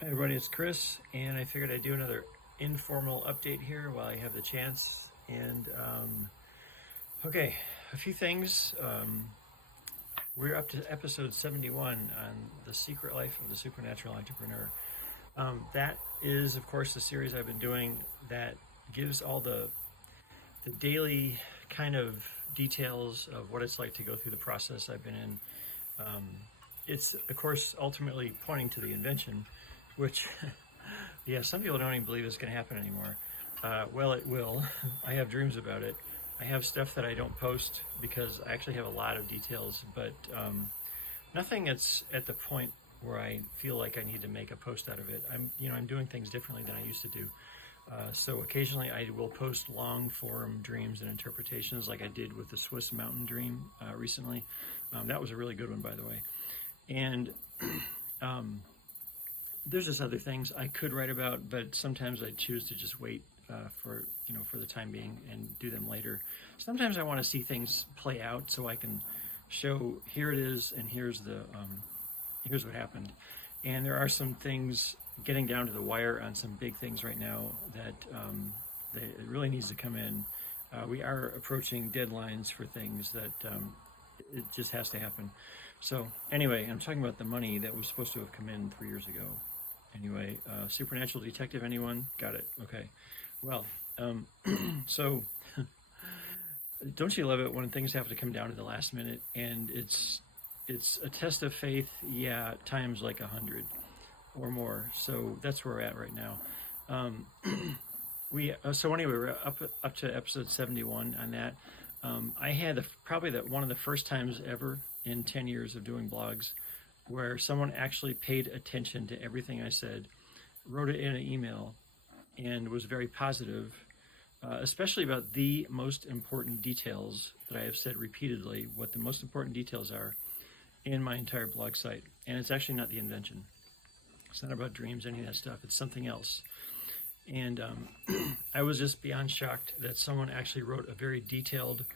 Hi everybody, it's Chris, and I figured I'd do another informal update here while I have the chance. Okay, a few things. We're up to episode 71 on the secret life of the supernatural entrepreneur. That is, of course, the series I've been doing that gives all the daily kind of details of what it's like to go through the process I've been in. It's, of course, ultimately pointing to the invention, which, yeah, some people don't even believe it's going to happen anymore. Well, it will. I have dreams about it. I have stuff that I don't post because I actually have a lot of details, but nothing that's at the point where I feel like I need to make a post out of it. I'm doing things differently than I used to do. So occasionally I will post long form dreams and interpretations like I did with the Swiss mountain dream recently. That was a really good one, by the way. And there's just other things I could write about, but sometimes I choose to just wait for the time being and do them later. Sometimes I want to see things play out so I can show here it is and here's what happened. And there are some things getting down to the wire on some big things right now that it really needs to come in. We are approaching deadlines for things that it just has to happen. So anyway, I'm talking about the money that was supposed to have come in 3 years ago. Anyway, supernatural detective, anyone? Got it. Okay. Well, so don't you love it when things have to come down to the last minute and it's a test of faith, yeah, times like 100 or more. So that's where we're at right now. So anyway, we're up to episode 71 on that. I had probably one of the first times ever in 10 years of doing blogs where someone actually paid attention to everything I said, wrote it in an email, and was very positive, especially about the most important details that I have said repeatedly, what the most important details are in my entire blog site. And it's actually not the invention. It's not about dreams, any of that stuff. It's something else. And I was just beyond shocked that someone actually wrote a very detailed,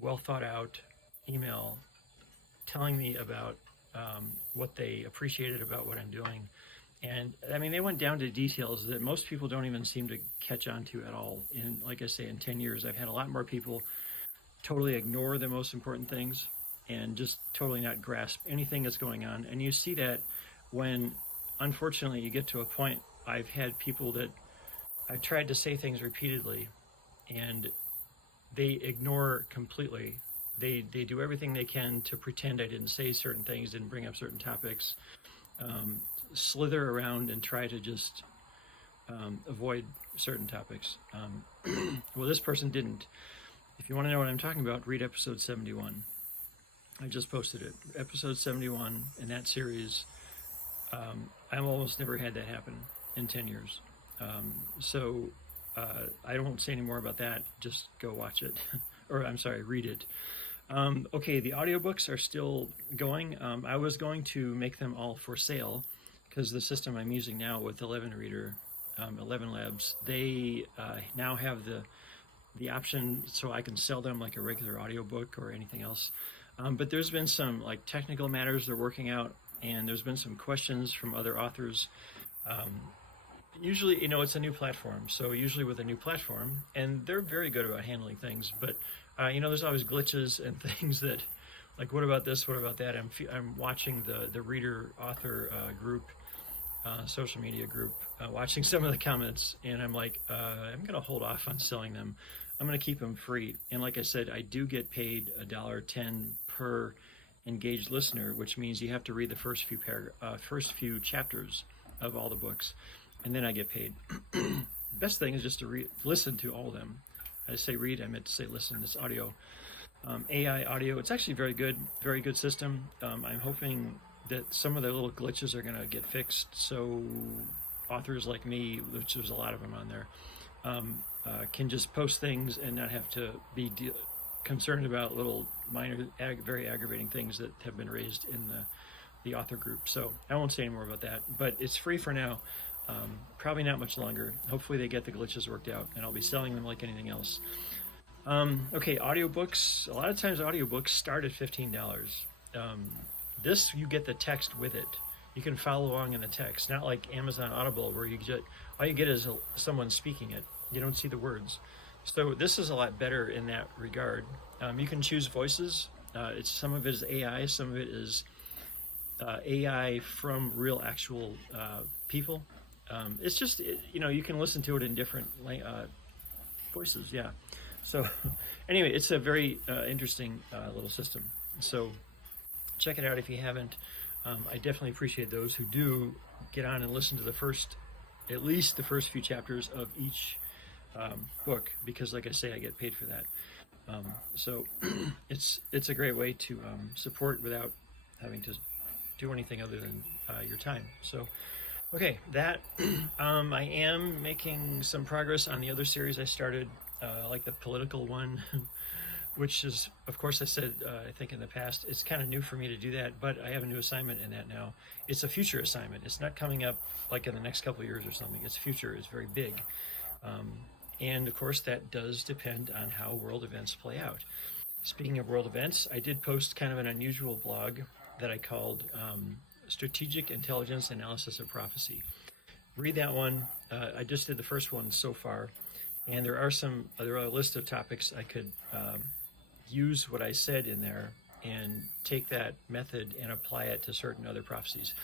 well thought out email telling me about what they appreciated about what I'm doing. And I mean, they went down to details that most people don't even seem to catch on to at all. And like I say, in 10 years, I've had a lot more people totally ignore the most important things and just totally not grasp anything that's going on. And you see that when, unfortunately, you get to a point, I've had people that I've tried to say things repeatedly and they ignore completely. They do everything they can to pretend I didn't say certain things, didn't bring up certain topics, slither around and try to just avoid certain topics. Well, this person didn't. If you want to know what I'm talking about, read episode 71. I just posted it. Episode 71 in that series. I've almost never had that happen in 10 years. So I don't say any more about that. Just go watch it. Or I'm sorry, read it. Okay, the audiobooks are still going. I was going to make them all for sale because the system I'm using now with 11 Reader, 11 Labs, they now have the option so I can sell them like a regular audiobook or anything else. But there's been some like technical matters they're working out, and there's been some questions from other authors. Usually, it's a new platform. So usually with a new platform, and they're very good about handling things, but there's always glitches and things that, like, what about this? What about that? I'm watching the reader author group, social media group, watching some of the comments, and I'm like, I'm going to hold off on selling them. I'm going to keep them free. And like I said, I do get paid $1.10 per engaged listener, which means you have to read the first few chapters of all the books, and then I get paid. Best thing is just to listen to all of them. I say read, I meant to say listen. This audio, AI audio, it's actually very good system. I'm hoping that some of the little glitches are going to get fixed, so authors like me, which there's a lot of them on there, can just post things and not have to be concerned about little minor, very aggravating things that have been raised in the author group. So I won't say any more about that, but it's free for now. Probably not much longer. Hopefully they get the glitches worked out, and I'll be selling them like anything else. Okay, audiobooks. A lot of times audiobooks start at $15. This, you get the text with it. You can follow along in the text, not like Amazon Audible where you just all you get is someone speaking it. You don't see the words. So this is a lot better in that regard. You can choose voices. It's some of it is AI, some of it is AI from real actual people. It's just you can listen to it in different voices. Yeah. So anyway, it's a very interesting little system. So check it out if you haven't. I definitely appreciate those who do get on and listen to at least the first few chapters of each book, because like I say, I get paid for that. So it's a great way to support without having to do anything other than your time. So okay, that I am making some progress on the other series I started, like the political one, which is, of course, I said, I think in the past, it's kind of new for me to do that, but I have a new assignment in that now. It's a future assignment. It's not coming up like in the next couple of years or something. It's future. It's very big. And of course, that does depend on how world events play out. Speaking of world events, I did post kind of an unusual blog that I called Strategic Intelligence Analysis of Prophecy. Read that one. I just did the first one so far. And there are a list of topics I could use what I said in there and take that method and apply it to certain other prophecies.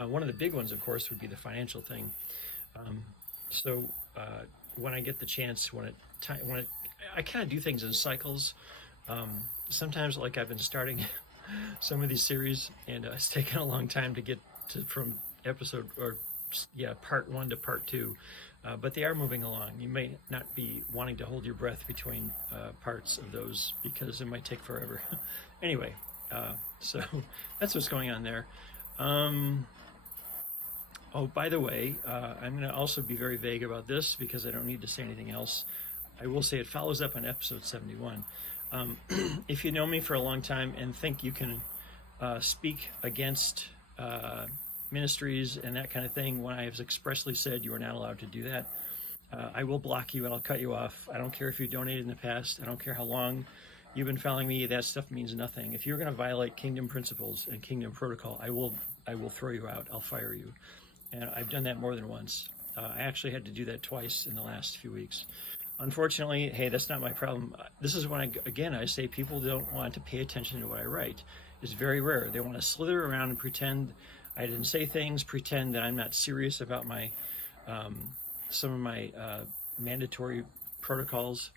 One of the big ones, of course, would be the financial thing. So when I get the chance, I kind of do things in cycles. Sometimes, like I've been starting some of these series, and it's taken a long time to get from part 1 to part 2. But they are moving along. You may not be wanting to hold your breath between parts of those because it might take forever. Anyway, so that's what's going on there. Oh, by the way, I'm going to also be very vague about this because I don't need to say anything else. I will say it follows up on episode 71. If you know me for a long time and think you can speak against ministries and that kind of thing, when I have expressly said you are not allowed to do that, I will block you and I'll cut you off. I don't care if you donated in the past. I don't care how long you've been following me. That stuff means nothing. If you're going to violate kingdom principles and kingdom protocol, I will throw you out. I'll fire you. And I've done that more than once. I actually had to do that twice in the last few weeks. Unfortunately, hey, that's not my problem. This is when I say people don't want to pay attention to what I write. It's very rare. They want to slither around and pretend I didn't say things, pretend that I'm not serious about my some of my mandatory protocols.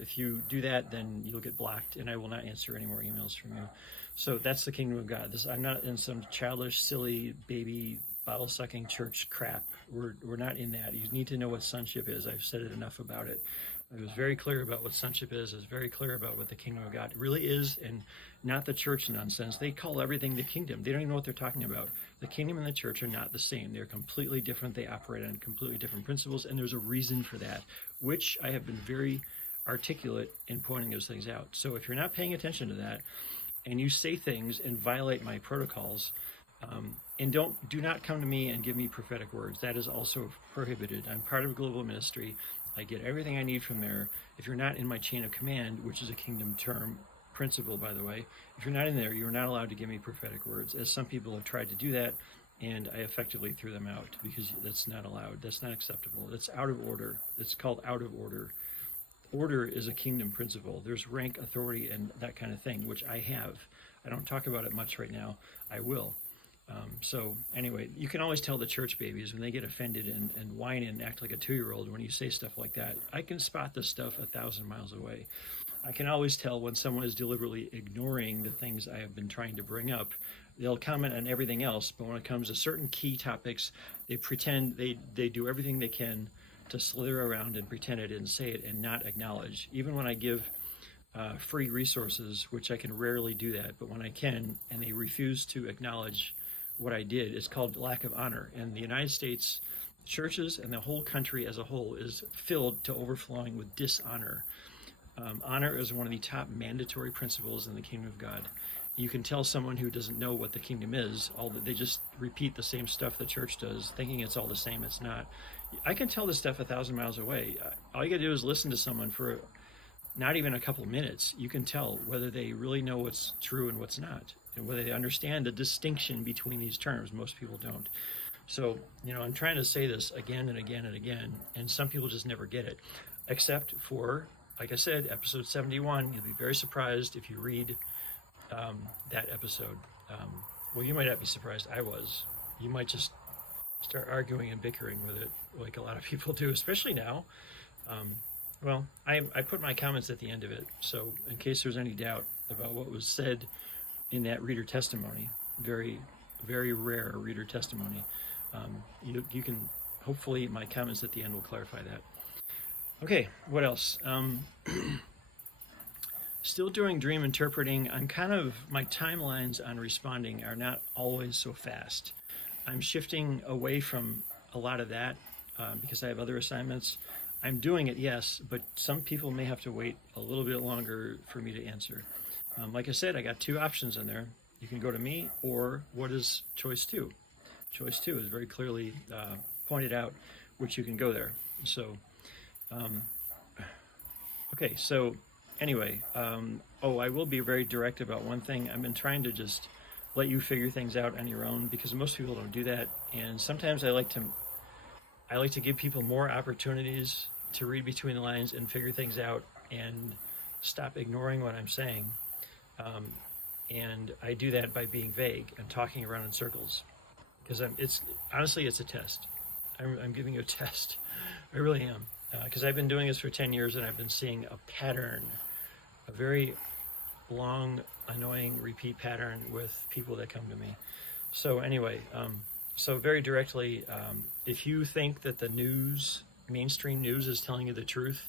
If you do that, then you'll get blocked, and I will not answer any more emails from you. So that's the kingdom of God. I'm not in some childish, silly, baby, bottle-sucking church crap. We're not in that. You need to know what sonship is. I've said it enough about it. I was very clear about what sonship is. I was very clear about what the kingdom of God really is, and not the church nonsense. They call everything the kingdom. They don't even know what they're talking about. The kingdom and the church are not the same. They're completely different. They operate on completely different principles, and there's a reason for that, which I have been very articulate in pointing those things out. So if you're not paying attention to that, and you say things and violate my protocols, and do not come to me and give me prophetic words. That is also prohibited. I'm part of a global ministry. I get everything I need from there. If you're not in my chain of command, which is a kingdom term principle, by the way, if you're not in there, you're not allowed to give me prophetic words, as some people have tried to do that, and I effectively threw them out because that's not allowed. That's not acceptable. That's out of order. It's called out of order. Order is a kingdom principle. There's rank, authority, and that kind of thing, which I have. I don't talk about it much right now. I will. So anyway, you can always tell the church babies when they get offended and whine and act like a 2-year-old when you say stuff like that. I can spot this stuff 1,000 miles away. I can always tell when someone is deliberately ignoring the things I have been trying to bring up. They'll comment on everything else, but when it comes to certain key topics, they pretend they do everything they can to slither around and pretend I didn't say it and not acknowledge. Even when I give free resources, which I can rarely do that, but when I can, and they refuse to acknowledge what I did, it's called lack of honor. And the United States churches and the whole country as a whole is filled to overflowing with dishonor. Honor is one of the top mandatory principles in the kingdom of God. You can tell someone who doesn't know what the kingdom is, they just repeat the same stuff the church does, thinking it's all the same. It's not. I can tell this stuff 1,000 miles away. All you gotta do is listen to someone for not even a couple minutes. You can tell whether they really know what's true and what's not. and whether they understand the distinction between these terms. Most people don't. So, I'm trying to say this again and again and again, and some people just never get it, except for, like I said, episode 71. You'll be very surprised if you read that episode. Well, you might not be surprised. I was. You might just start arguing and bickering with it like a lot of people do, especially now. Well, I put my comments at the end of it, so in case there's any doubt about what was said in that reader testimony, very, very rare reader testimony, you can, hopefully my comments at the end will clarify that. Okay, what else? Still doing dream interpreting. My timelines on responding are not always so fast. I'm shifting away from a lot of that because I have other assignments. I'm doing it, yes, but some people may have to wait a little bit longer for me to answer. Like I said, I got 2 options in there. You can go to me, or what is choice 2? Choice 2 is very clearly pointed out, which you can go there. So, okay, so anyway, I will be very direct about one thing. I've been trying to just let you figure things out on your own, because most people don't do that, and sometimes I like to give people more opportunities to read between the lines and figure things out and stop ignoring what I'm saying. And I do that by being vague and talking around in circles, because honestly, it's a test. I'm giving you a test. I really am, because I've been doing this for 10 years and I've been seeing a pattern, a very long, annoying repeat pattern with people that come to me. So anyway, so very directly, if you think that the news, mainstream news, is telling you the truth,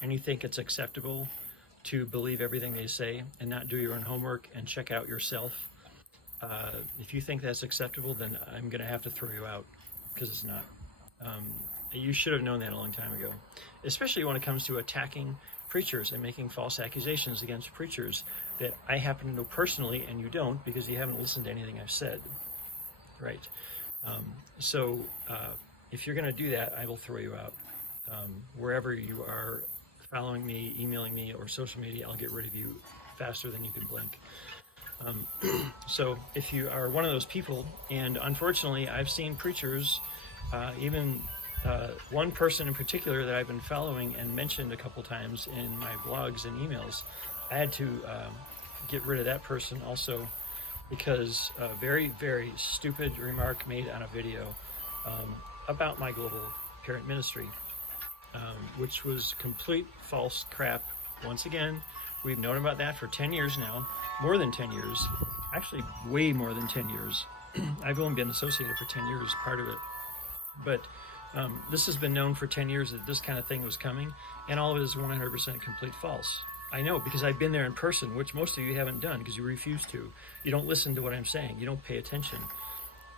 and you think it's acceptable to believe everything they say and not do your own homework and check out yourself, if you think that's acceptable, then I'm going to have to throw you out, because it's not. You should have known that a long time ago, especially when it comes to attacking preachers and making false accusations against preachers that I happen to know personally and you don't, because you haven't listened to anything I've said. Right. So if you're going to do that, I will throw you out. Wherever you are following me, emailing me, or social media, I'll get rid of you faster than you can blink. So if you are one of those people, and unfortunately I've seen preachers, even one person in particular that I've been following and mentioned a couple times in my blogs and emails, I had to get rid of that person also, because a very, very stupid remark made on a video about my global parent ministry, which was complete false crap. Once again, we've known about that for 10 years now, more than 10 years, actually way more than 10 years. I've only been associated for 10 years, part of it. But this has been known for 10 years that this kind of thing was coming, and all of it is 100% complete false. I know, because I've been there in person, which most of you haven't done because you refuse to. You don't listen to what I'm saying. You don't pay attention.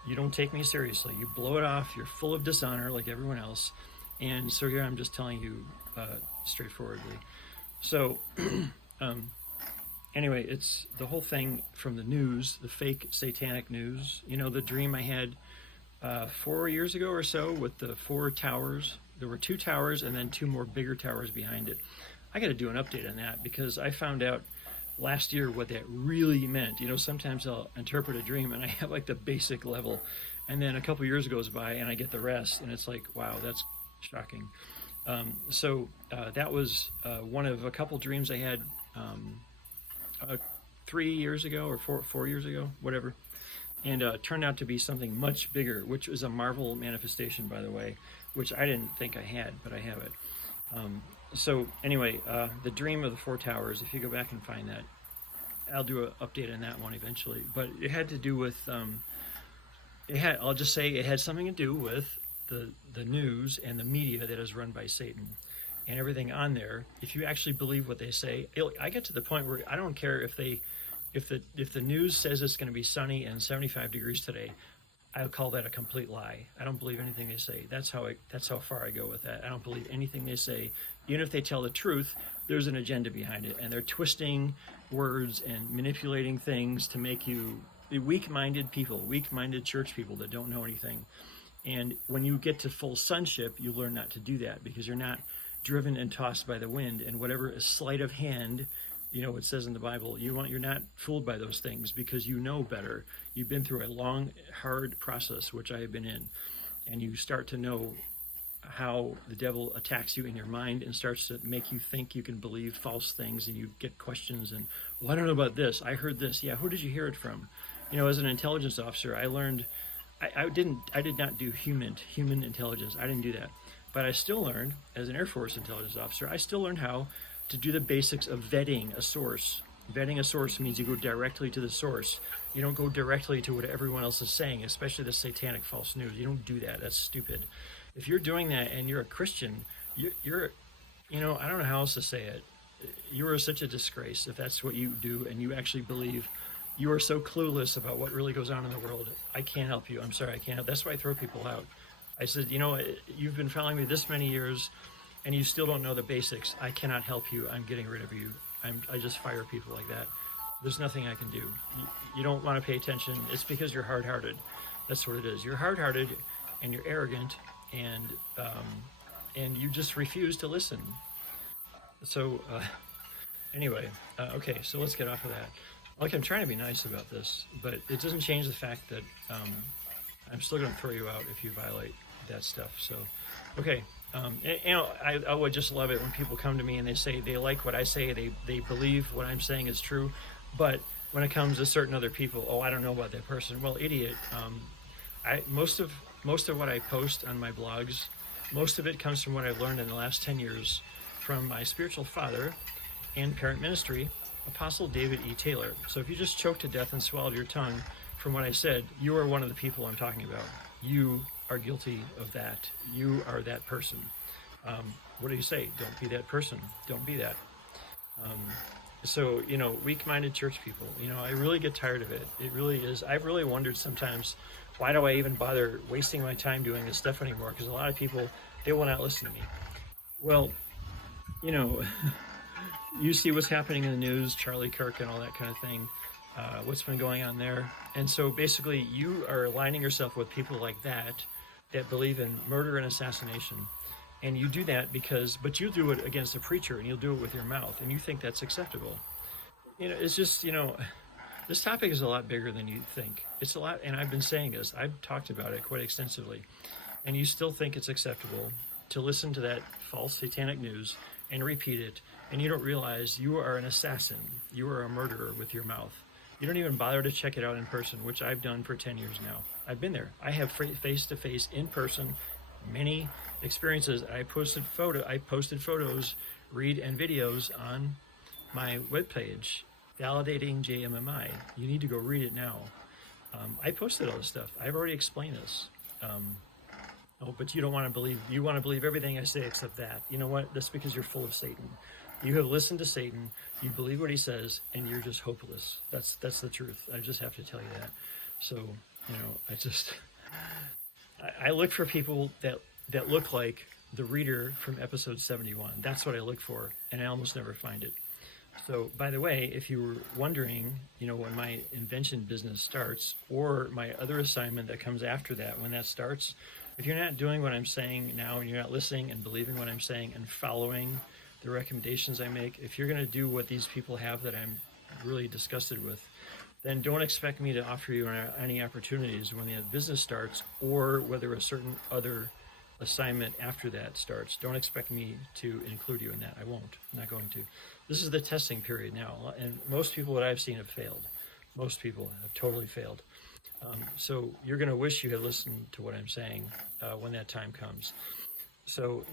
You don't take me seriously. You blow it off. You're full of dishonor like everyone else. And so here I'm just telling you straightforwardly. So anyway, it's the whole thing from the news, the fake satanic news. The dream I had 4 years ago or so with the 4 towers. There were 2 towers and then 2 more bigger towers behind it. I got to do an update on that, because I found out last year what that really meant. Sometimes I'll interpret a dream and I have like the basic level, and then a couple years goes by and I get the rest, and it's like, wow, that's shocking. So that was one of a couple dreams I had 3 years ago or 4 years ago, whatever. And turned out to be something much bigger, which was a Marvel manifestation, by the way, which I didn't think I had, but I have it. So anyway, the dream of the 4 towers, if you go back and find that, I'll do an update on that one eventually. But it had to do with, I'll just say it had something to do with the news and the media that is run by Satan and everything on there. If you actually believe what they say, I get to the point where I don't care if the news says it's going to be sunny and 75 degrees today. I'll call that a complete lie. I don't believe anything they say. That's how far I go with that. I don't believe anything they say. Even if they tell the truth, there's an agenda behind it, and they're twisting words and manipulating things to make you weak-minded people, weak-minded church people that don't know anything. And when you get to full sonship, you learn not to do that, because you're not driven and tossed by the wind, and whatever sleight of hand it says in the Bible, you're not fooled by those things because you know better. You've been through a long, hard process, which I have been in, and you start to know how the devil attacks you in your mind and starts to make you think you can believe false things, and you get questions and, well, I don't know about this. I heard this. Yeah, who did you hear it from? As an intelligence officer, I learned I did not do human intelligence. I didn't do that. But I still learned, as an Air Force intelligence officer, I still learned how to do the basics of vetting a source. Vetting a source means you go directly to the source. You don't go directly to what everyone else is saying, especially the satanic false news. You don't do that. That's stupid. If you're doing that and you're a Christian, you're I don't know how else to say it. You are such a disgrace if that's what you do and you actually believe. You are so clueless about what really goes on in the world. I can't help you. I'm sorry, I can't help. That's why I throw people out. I said, you've been following me this many years and you still don't know the basics. I cannot help you. I'm getting rid of you. I just fire people like that. There's nothing I can do. You don't want to pay attention. It's because you're hard-hearted. That's what it is. You're hard-hearted and you're arrogant and you just refuse to listen. So anyway, okay, so let's get off of that. Like, I'm trying to be nice about this, but it doesn't change the fact that I'm still going to throw you out if you violate that stuff. So, okay. I would just love it when people come to me and they say they like what I say, they believe what I'm saying is true, but when it comes to certain other people, oh, I don't know about that person. Well, idiot. Most of what I post on my blogs, most of it comes from what I've learned in the last 10 years from my spiritual father and parent ministry, Apostle David E. Taylor. So if you just choked to death and swallowed your tongue from what I said, you are one of the people I'm talking about. You are guilty of that. You are that person. What do you say? Don't be that person. Don't be that. So, weak-minded church people, I really get tired of it. It really is. I've really wondered sometimes, why do I even bother wasting my time doing this stuff anymore? Because a lot of people, they will not listen to me. Well, you see what's happening in the news, Charlie Kirk and all that kind of thing, what's been going on there. And so basically you are aligning yourself with people like that believe in murder and assassination. And you do that but you'll do it against a preacher and you'll do it with your mouth and you think that's acceptable. It's just, this topic is a lot bigger than you think. It's a lot, and I've been saying this, I've talked about it quite extensively, and you still think it's acceptable to listen to that false satanic news and repeat it, and you don't realize you are an assassin. You are a murderer with your mouth. You don't even bother to check it out in person, which I've done for 10 years now. I've been there. I have face-to-face, in-person, many experiences. I posted photos, read, and videos on my webpage, Validating JMMI. You need to go read it now. I posted all this stuff. I've already explained this. But you don't want to believe. You want to believe everything I say except that. You know what? That's because you're full of Satan. You have listened to Satan. You believe what he says, and you're just hopeless. That's the truth. I just have to tell you that. So, I look for people that look like the reader from episode 71. That's what I look for, and I almost never find it. So, by the way, if you were wondering, when my invention business starts, or my other assignment that comes after that, when that starts, if you're not doing what I'm saying now, and you're not listening and believing what I'm saying and following the recommendations I make, if you're going to do what these people have that I'm really disgusted with, then don't expect me to offer you any opportunities when the business starts, or whether a certain other assignment after that starts. Don't expect me to include you in that. I won't. I'm not going to. This is the testing period now, and most people that I've seen have failed. Most people have totally failed. So you're going to wish you had listened to what I'm saying when that time comes. So,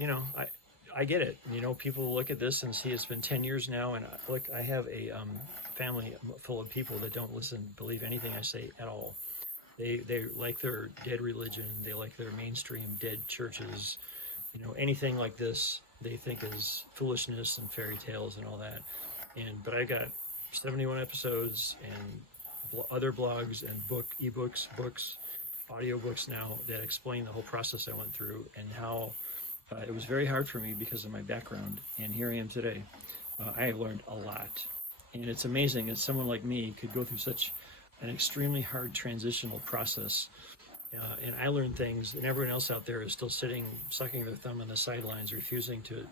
I get it. People look at this and see it's been 10 years now, and I have a family full of people that don't believe anything I say at all. They like their dead religion. They like their mainstream dead churches. Anything like this they think is foolishness and fairy tales and all that. But I got 71 episodes and other blogs and ebooks, books, audiobooks now that explain the whole process I went through and how it was very hard for me because of my background. And here I am today. I have learned a lot. And it's amazing that someone like me could go through such an extremely hard transitional process. And I learned things, and everyone else out there is still sitting, sucking their thumb on the sidelines, refusing to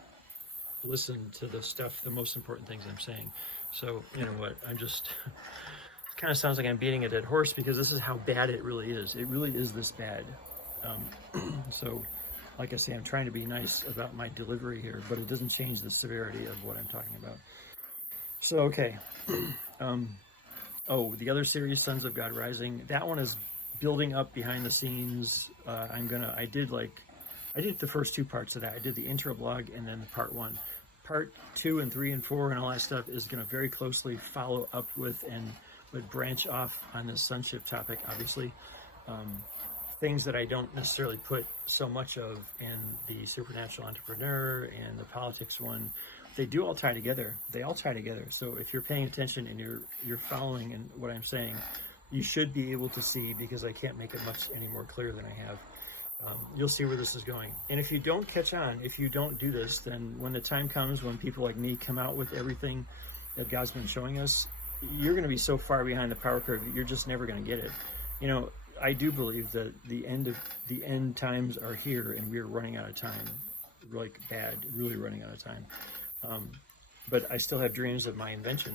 listen to the stuff, the most important things I'm saying. So, you know what, I'm just, it kind of sounds like I'm beating a dead horse, because this is how bad it really is. It really is this bad. So, like I say, I'm trying to be nice about my delivery here, but it doesn't change the severity of what I'm talking about. So, okay. Oh, the other series, Sons of God Rising, that one is building up behind the scenes. I did the first two parts of that. I did the intro blog and then the part 1. Part 2 and 3 and 4 and all that stuff is going to very closely follow up with and would branch off on this sonship topic, obviously. Things that I don't necessarily put so much of in the Supernatural Entrepreneur and the politics one, they do all tie together. They all tie together. So if you're paying attention and you're following in what I'm saying, you should be able to see, because I can't make it much any more clear than I have. You'll see where this is going. And if you don't catch on, if you don't do this, then when the time comes when people like me come out with everything that God's been showing us, you're going to be so far behind the power curve, you're just never going to get it. You know, I do believe that the end times are here, and we're running out of time, like bad, really running out of time. But I still have dreams of my invention,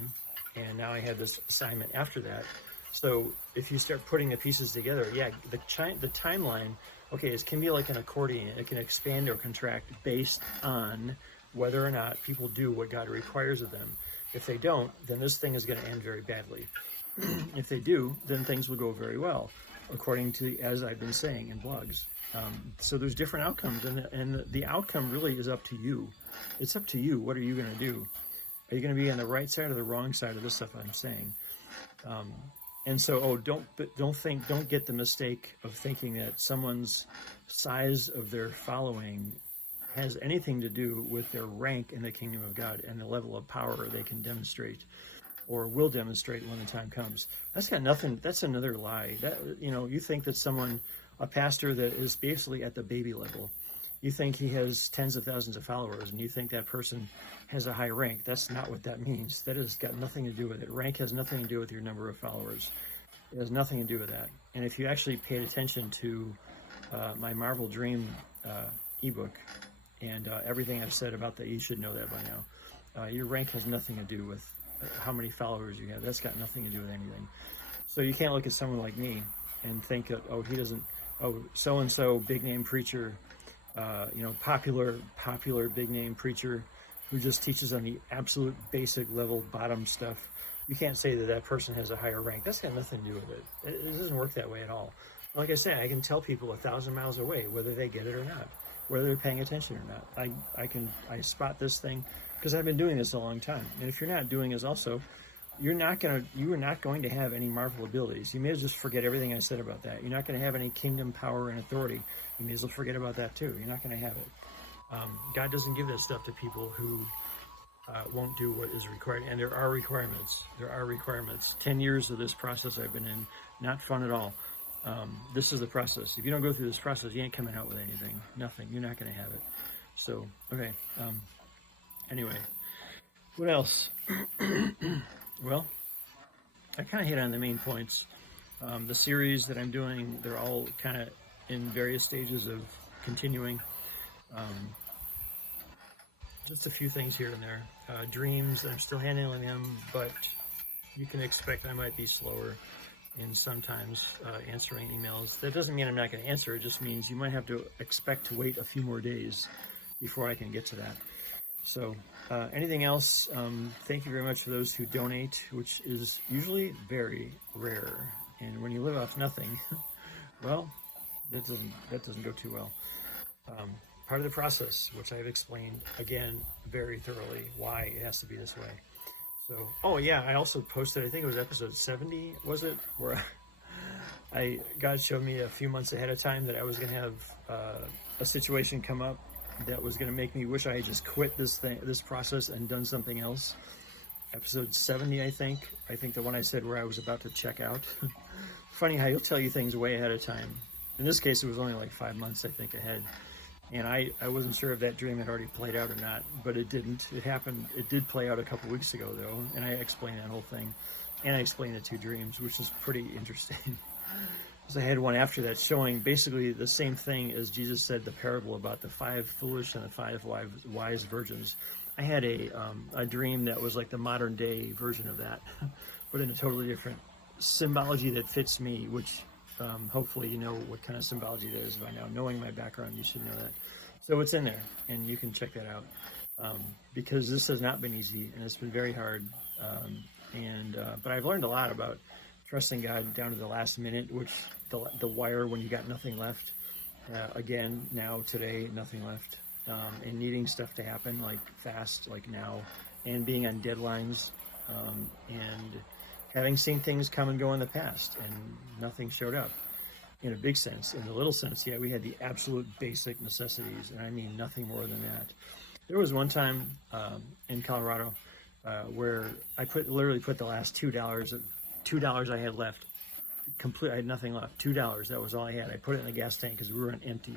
and now I have this assignment after that. So if you start putting the pieces together, yeah, the timeline, okay, it can be like an accordion. It can expand or contract based on whether or not people do what God requires of them. If they don't, then this thing is going to end very badly. If they do, then things will go very well, according to, as I've been saying in blogs. So there's different outcomes, and the outcome really is up to you. It's up to you. What are you going to do? Are you going to be on the right side or the wrong side of this stuff I'm saying? And so, don't get the mistake of thinking that someone's size of their following has anything to do with their rank in the kingdom of God and the level of power they can demonstrate or will demonstrate when the time comes. That's got nothing. That's another lie. You think that a pastor that is basically at the baby level, you think he has tens of thousands of followers, and you think that person has a high rank. That's not what that means. That has got nothing to do with it. Rank has nothing to do with your number of followers. It has nothing to do with that. And if you actually paid attention to my Marvel Dream ebook and everything I've said about that, you should know that by now. Your rank has nothing to do with how many followers you have. That's got nothing to do with anything. So you can't look at someone like me and think that, so-and-so big name preacher, popular big name preacher who just teaches on the absolute basic level bottom stuff. You can't say that person has a higher rank. That's got nothing to do with it. It doesn't work that way at all. Like I say, I can tell people 1,000 miles away whether they get it or not, whether they're paying attention or not. I spot this thing because I've been doing this a long time. And if you're not doing this also, you are not going to have any Marvel abilities. You may as well just forget everything I said about that. You're not going to have any kingdom power and authority. You may as well forget about that too. You're not going to have it. God doesn't give this stuff to people who won't do what is required. And there are requirements. 10 years of this process I've been in, not fun at all. This is the process. If you don't go through this process, you ain't coming out with anything. Nothing. You're not going to have it. So, okay. Anyway, what else? Well, I kind of hit on the main points. The series that I'm doing, they're all kind of in various stages of continuing. Just a few things here and there. Dreams, I'm still handling them, but you can expect I might be slower in sometimes answering emails. That doesn't mean I'm not going to answer. It just means you might have to expect to wait a few more days before I can get to that. So anything else, thank you very much for those who donate, which is usually very rare. And when you live off nothing, well, that doesn't go too well. Part of the process, which I've explained, again, very thoroughly, why it has to be this way. So, oh yeah, I also posted, I think it was episode 70, was it? Where God showed me a few months ahead of time that I was going to have a situation come up that was going to make me wish I had just quit this process and done something else. Episode 70, I think the one I said where I was about to check out. Funny how he'll tell you things way ahead of time. In this case, it was only like 5 months, I think, ahead. And I wasn't sure if that dream had already played out or not, but it didn't. It happened. It did play out a couple weeks ago, though, and I explained that whole thing. And I explained the 2 dreams, which is pretty interesting. Because I had one after that showing basically the same thing as Jesus said, the parable about the 5 foolish and the 5 wise virgins. I had a dream that was like the modern day version of that, but in a totally different symbology that fits me, which hopefully you know what kind of symbology that is by now. Knowing my background, you should know that. So it's in there, and you can check that out, because this has not been easy, and it's been very hard. But I've learned a lot about trusting God down to the last minute, which the wire when you got nothing left. Again, now, today, nothing left. And needing stuff to happen, like fast, like now, and being on deadlines, and having seen things come and go in the past, and nothing showed up in a big sense. In the little sense, yeah, we had the absolute basic necessities, and I mean nothing more than that. There was one time in Colorado where I literally put the last $2 I had left. I had nothing left. $2. That was all I had. I put it in the gas tank because we were on empty.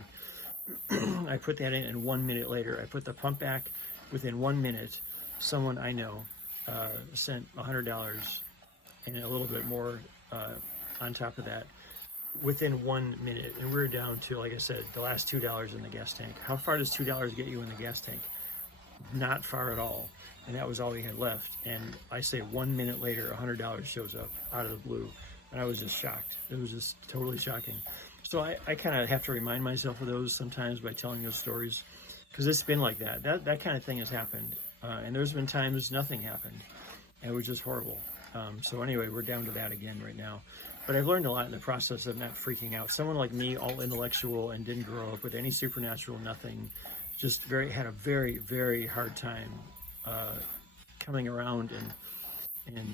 I put that in, and 1 minute later, I put the pump back. Within 1 minute, someone I know sent $100 and a little bit more on top of that within 1 minute. And we were down to, like I said, the last $2 in the gas tank. How far does $2 get you in the gas tank? Not far at all. And that was all we had left. And I say 1 minute later, $100 shows up out of the blue. And I was just shocked. It was just totally shocking. So I kind of have to remind myself of those sometimes by telling those stories, because it's been like that. That kind of thing has happened. And there's been times nothing happened. And it was just horrible. So anyway, we're down to that again right now. But I've learned a lot in the process of not freaking out. Someone like me, all intellectual and didn't grow up with any supernatural, nothing, just had a very, very hard time coming around and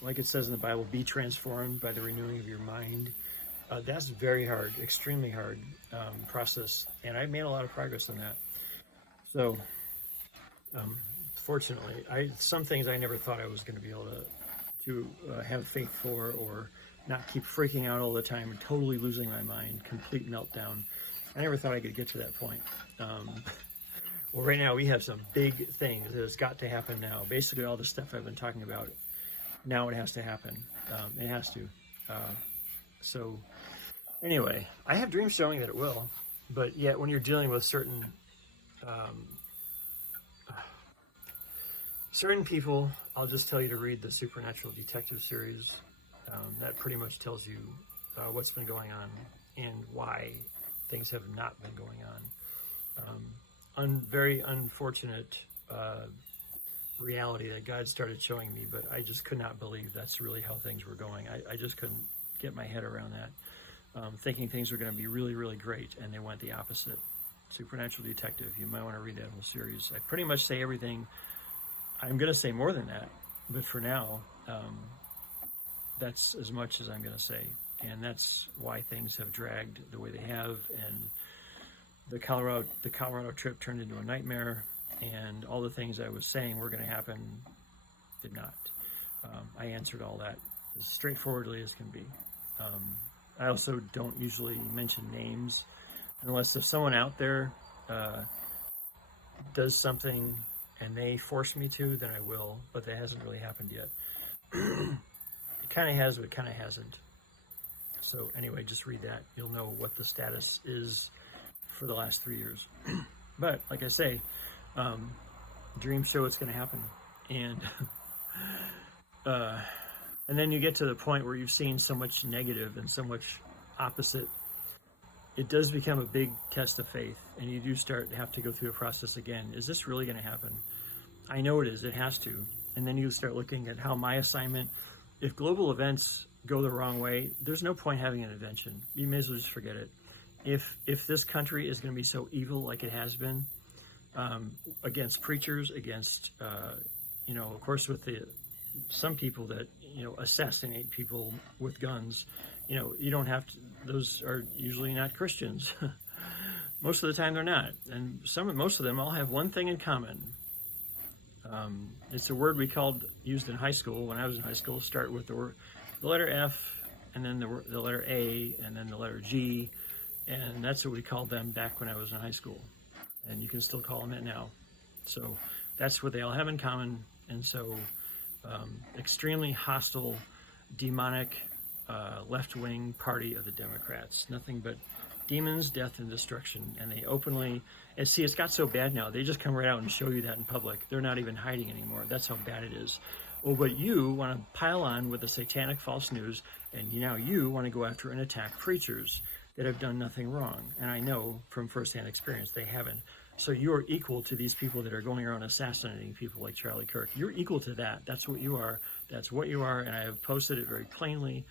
like it says in the Bible, be transformed by the renewing of your mind. That's very hard, extremely hard process, and I've made a lot of progress on that. So, fortunately, some things I never thought I was going to be able to have faith for, or not keep freaking out all the time and totally losing my mind, complete meltdown. I never thought I could get to that point. Well, right now we have some big things that has got to happen now. Basically, all the stuff I've been talking about, now it has to happen. It has to. So anyway, I have dreams showing that it will, but yet when you're dealing with certain people, I'll just tell you to read the Supernatural Detective series. That pretty much tells you what's been going on and why things have not been going on. Very unfortunate reality that God started showing me, but I just could not believe that's really how things were going. I just couldn't get my head around that, thinking things were going to be really, really great, and they went the opposite. Supernatural Detective, you might want to read that whole series. I pretty much say everything. I'm going to say more than that, but for now, that's as much as I'm going to say, and that's why things have dragged the way they have, and the Colorado trip turned into a nightmare, and all the things I was saying were going to happen did not. I answered all that as straightforwardly as can be. I also don't usually mention names unless if someone out there does something and they force me to, then I will, but that hasn't really happened yet. It kind of has, but kind of hasn't. So anyway, just read that. You'll know what the status is for the last 3 years. But like I say, dreams show it's going to happen, and then you get to the point where you've seen so much negative and so much opposite. It does become a big test of faith, and you do start to have to go through a process again. Is this really going to happen? I know it is. It has to. And then you start looking at how my assignment, if global events go the wrong way, there's no point having an invention. You may as well just forget it. If this country is going to be so evil like it has been, against preachers, against, of course, with some people that, assassinate people with guns, you don't have to, those are usually not Christians. Most of the time they're not. And most of them all have one thing in common. It's a word used in high school. When I was in high school, start with the letter F, and then the letter A, and then the letter G. And that's what we called them back when I was in high school. And you can still call them it now. So that's what they all have in common. And so extremely hostile, demonic, left-wing party of the Democrats. Nothing but demons, death, and destruction. And they openly, and see, it's got so bad now, they just come right out and show you that in public. They're not even hiding anymore. That's how bad it is. Oh, but you want to pile on with the satanic false news, and now you want to go after and attack preachers that have done nothing wrong. And I know from firsthand experience they haven't. So you're equal to these people that are going around assassinating people like Charlie Kirk. You're equal to that. That's what you are. That's what you are. And I have posted it very plainly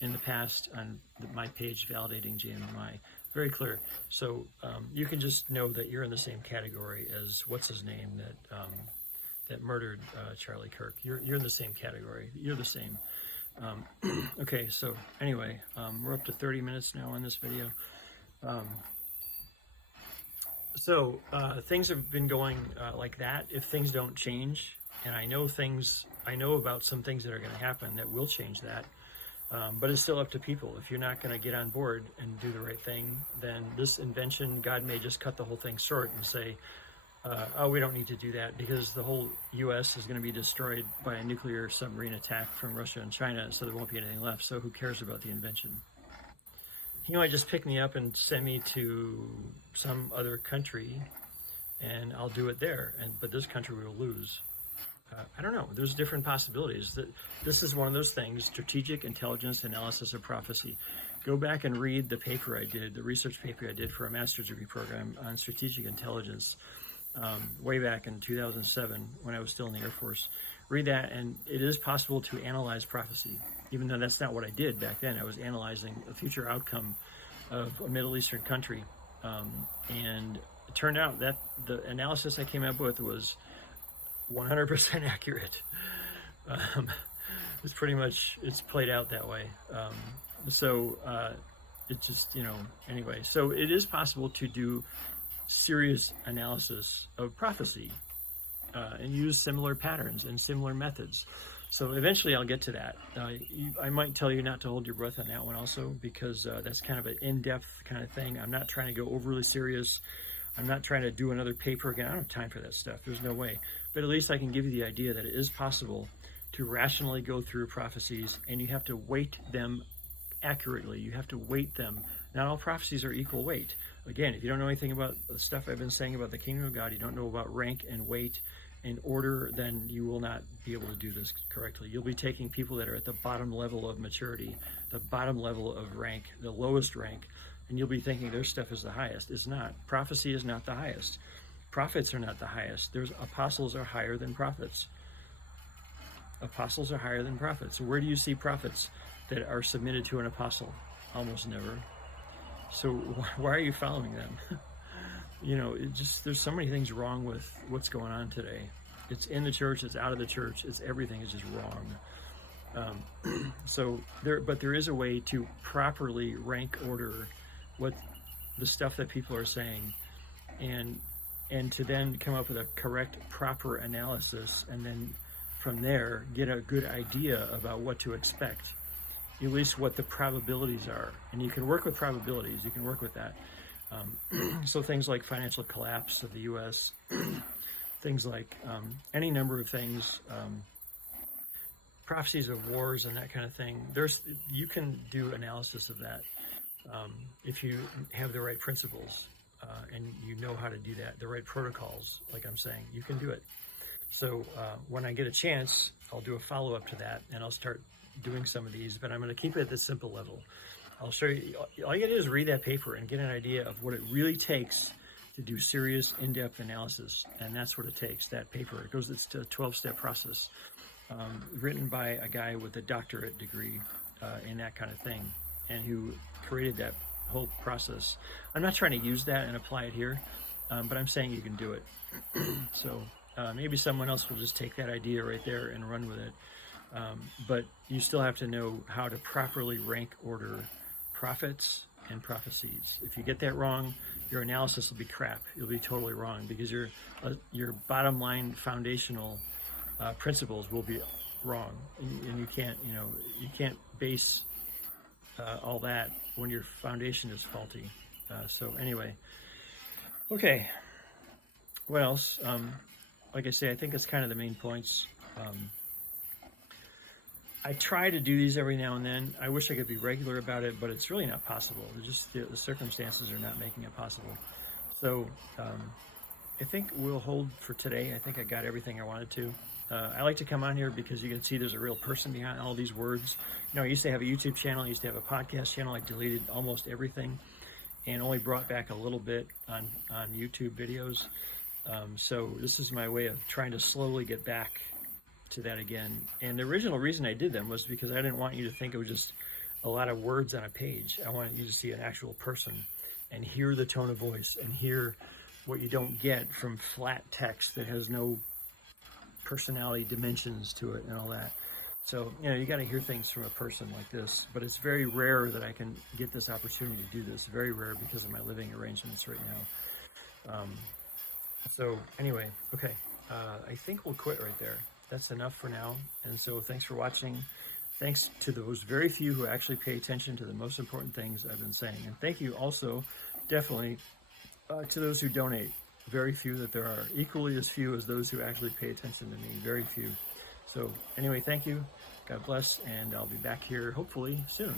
in the past on my page, Validating JMMI. Very clear. So you can just know that you're in the same category as what's his name that murdered Charlie Kirk. You're in the same category. You're the same. Okay, so anyway, we're up to 30 minutes now on this video. So things have been going like that. If things don't change, and I know about some things that are going to happen that will change that, but it's still up to people. If you're not going to get on board and do the right thing, then this invention, God may just cut the whole thing short and say, oh, we don't need to do that because the whole U.S. is going to be destroyed by a nuclear submarine attack from Russia and China, so there won't be anything left. So who cares about the invention? He might just pick me up and send me to some other country, and I'll do it there. But this country will lose. I don't know. There's different possibilities. This is one of those things, strategic intelligence analysis of prophecy. Go back and read the paper I did, the research paper I did for a master's degree program on strategic intelligence way back in 2007 when I was still in the Air Force. Read that, and it is possible to analyze prophecy. Even though that's not what I did back then. I was analyzing a future outcome of a Middle Eastern country. And it turned out that the analysis I came up with was 100% accurate. It's pretty much, it's played out that way. It just, anyway. So it is possible to do serious analysis of prophecy and use similar patterns and similar methods. So eventually I'll get to that. I might tell you not to hold your breath on that one also, because that's kind of an in-depth kind of thing. I'm not trying to go overly serious. I'm not trying to do another paper again. I don't have time for that stuff. There's no way. But at least I can give you the idea that it is possible to rationally go through prophecies, and you have to weight them accurately. You have to weight them. Not all prophecies are equal weight. Again, if you don't know anything about the stuff I've been saying about the kingdom of God, you don't know about rank and weight and order, then you will not be able to do this correctly. You'll be taking people that are at the bottom level of maturity, the bottom level of rank, the lowest rank, and you'll be thinking their stuff is the highest. It's not. Prophecy is not the highest. Prophets are not the highest. Apostles are higher than prophets. Apostles are higher than prophets. So where do you see prophets that are submitted to an apostle? Almost never. So why are you following them? There's so many things wrong with what's going on today. It's in the church, it's out of the church, everything is just wrong. But there is a way to properly rank order what the stuff that people are saying, and to then come up with a correct, proper analysis, and then from there get a good idea about what to expect, at least what the probabilities are. And you can work with probabilities, you can work with that. So things like financial collapse of the U.S., things like any number of things, prophecies of wars and that kind of thing. You can do analysis of that if you have the right principles and you know how to do that, the right protocols, like I'm saying, you can do it. So when I get a chance, I'll do a follow-up to that, and I'll start doing some of these, but I'm going to keep it at the simple level. I'll show you, all you gotta do is read that paper and get an idea of what it really takes to do serious, in-depth analysis, and that's what it takes, that paper. It's a 12-step process, written by a guy with a doctorate degree in that kind of thing, and who created that whole process. I'm not trying to use that and apply it here, but I'm saying you can do it. So maybe someone else will just take that idea right there and run with it, but you still have to know how to properly rank order prophets and prophecies. If you get that wrong, your analysis will be crap. You'll be totally wrong, because your bottom line foundational principles will be wrong, and you can't base all that when your foundation is faulty. So anyway, okay. What else? Like I say, I think that's kind of the main points. I try to do these every now and then. I wish I could be regular about it, but it's really not possible. Just the circumstances are not making it possible. So I think we'll hold for today. I think I got everything I wanted to. I like to come on here because you can see there's a real person behind all these words. You know, I used to have a YouTube channel. I used to have a podcast channel. I deleted almost everything and only brought back a little bit on YouTube videos. So this is my way of trying to slowly get back to that again. And the original reason I did them was because I didn't want you to think it was just a lot of words on a page. I wanted you to see an actual person and hear the tone of voice and hear what you don't get from flat text that has no personality dimensions to it and all that. So, you know, you got to hear things from a person like this, but it's very rare that I can get this opportunity to do this. Very rare because of my living arrangements right now. So anyway, okay, I think we'll quit right there. That's enough for now. And so thanks for watching. Thanks to those very few who actually pay attention to the most important things I've been saying. And thank you also, definitely, to those who donate. Very few that there are. Equally as few as those who actually pay attention to me. Very few. So anyway, thank you. God bless. And I'll be back here hopefully soon.